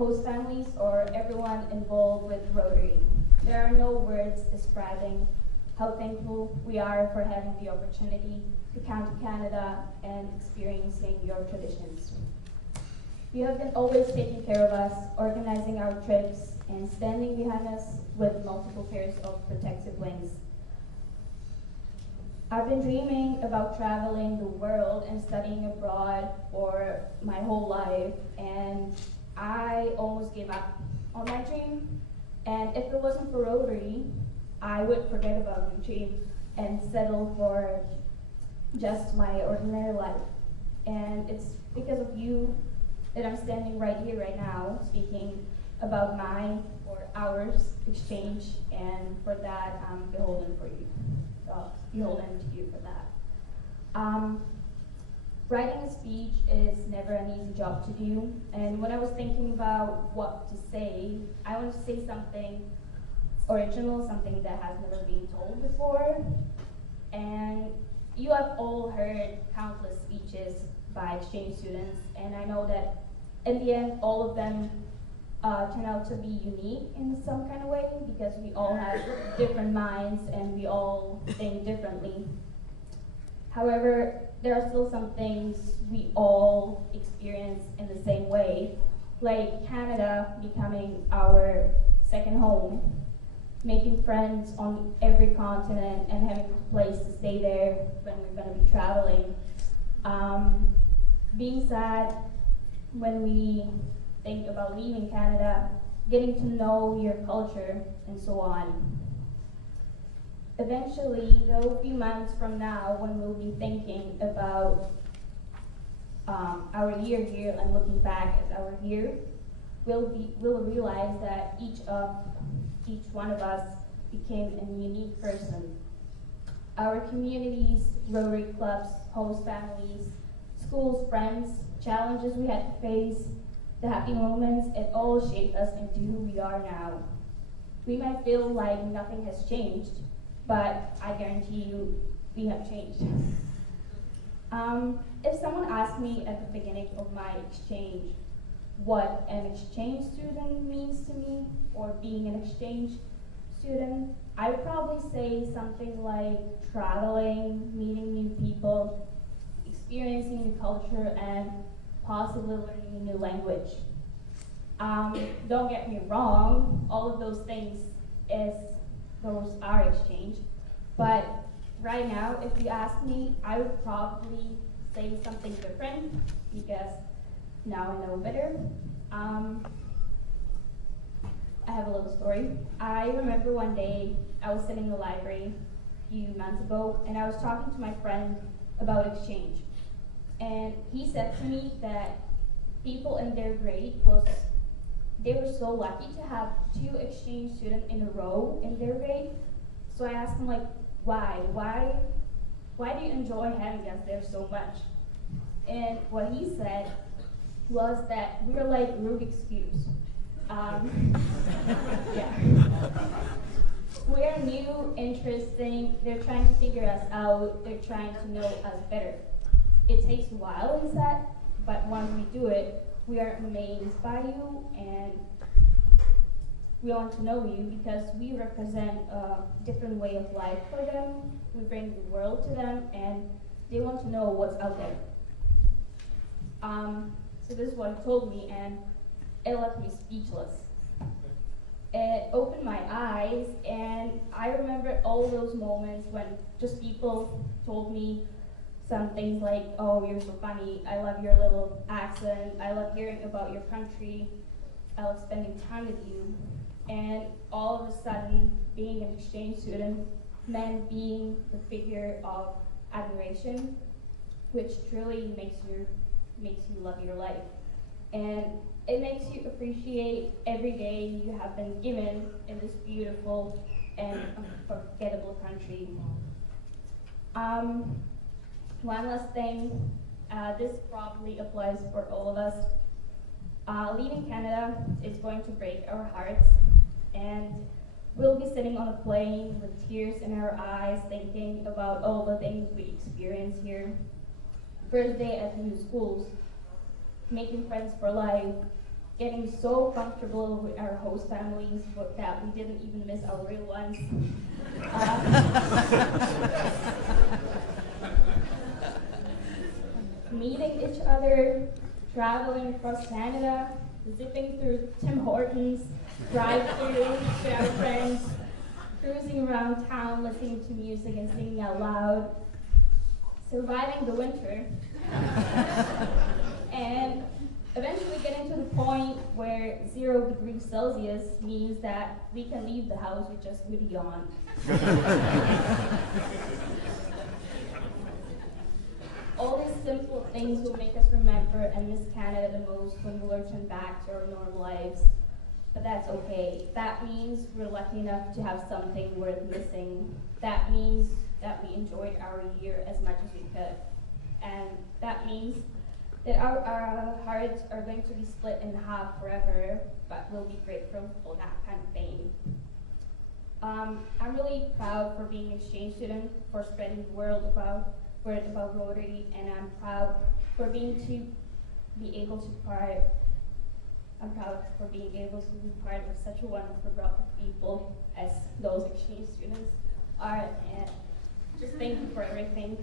host families, or everyone involved with Rotary. There are no words describing how thankful we are for having the opportunity to come to Canada and experiencing your traditions. You have been always taking care of us, organizing our trips, and standing behind us with multiple pairs of protective wings. I've been dreaming about traveling the world and studying abroad for my whole life, and I almost gave up on my dream. And if it wasn't for Rotary, I would forget about my dream and settle for just my ordinary life. And it's because of you that I'm standing right here right now speaking about my or ours exchange, and for that I'm beholden for you. Beholden to you for that. Writing a speech is never an easy job to do, and when I was thinking about what to say, I wanted to say something original, something that has never been told before. And you have all heard countless speeches by exchange students, and I know that in the end all of them turn out to be unique in some kind of way, because we all have different minds and we all think differently. However, there are still some things we all experience in the same way, like Canada becoming our second home, making friends on every continent and having a place to stay there when we're going to be traveling, being sad when we think about leaving Canada, getting to know your culture, and so on. Eventually, though, a few months from now, when we'll be thinking about our year here and looking back at our year, we'll realize that each one of us became a unique person. Our communities, Rotary clubs, host families, schools, friends, challenges we had to face, the happy moments, it all shaped us into who we are now. We might feel like nothing has changed, but I guarantee you we have changed. If someone asked me at the beginning of my exchange what an exchange student means to me, or being an exchange student, I would probably say something like traveling, meeting new people, experiencing new culture, and possibly learning a new language. Don't get me wrong, all of those things those are exchange, but right now, if you ask me, I would probably say something different, because now I know better. I have a little story. I remember one day I was sitting in the library a few months ago, and I was talking to my friend about exchange. And he said to me that people in their grade they were so lucky to have 2 exchange students in a row in their grade. So I asked him, like, why? Why do you enjoy having us there so much? And what he said was that we're like Rubik's Cubes. Yeah. We're new, interesting, they're trying to figure us out, they're trying to know us better. It takes a while inside, but once we do it, we are amazed by you, and we want to know you because we represent a different way of life for them. We bring the world to them, and they want to know what's out there. So this is what he told me, and it left me speechless. It opened my eyes, and I remember all those moments when just people told me some things like, oh, you're so funny, I love your little accent, I love hearing about your country, I love spending time with you. And all of a sudden, being an exchange student meant being the figure of admiration, which truly makes you love your life. And it makes you appreciate every day you have been given in this beautiful and unforgettable country. One last thing, this probably applies for all of us. Leaving Canada is going to break our hearts, and we'll be sitting on a plane with tears in our eyes thinking about all the things we experience here. First day at new schools, making friends for life, getting so comfortable with our host families that we didn't even miss our real ones. Meeting each other, traveling across Canada, zipping through Tim Hortons, drive-through with our friends, cruising around town, listening to music and singing out loud, surviving the winter, and eventually getting to the point where 0 degrees Celsius means that we can leave the house with just hoodie on. All these simple things will make us remember and miss Canada the most when we return back to our normal lives. But that's okay. That means we're lucky enough to have something worth missing. That means that we enjoyed our year as much as we could. And that means that our hearts are going to be split in half forever, but we'll be grateful for that kind of pain. I'm really proud for being an exchange student, for spreading the word about Rotary, and I'm proud for being able to be part of such a wonderful group of people as those exchange students are. And just thank you for everything.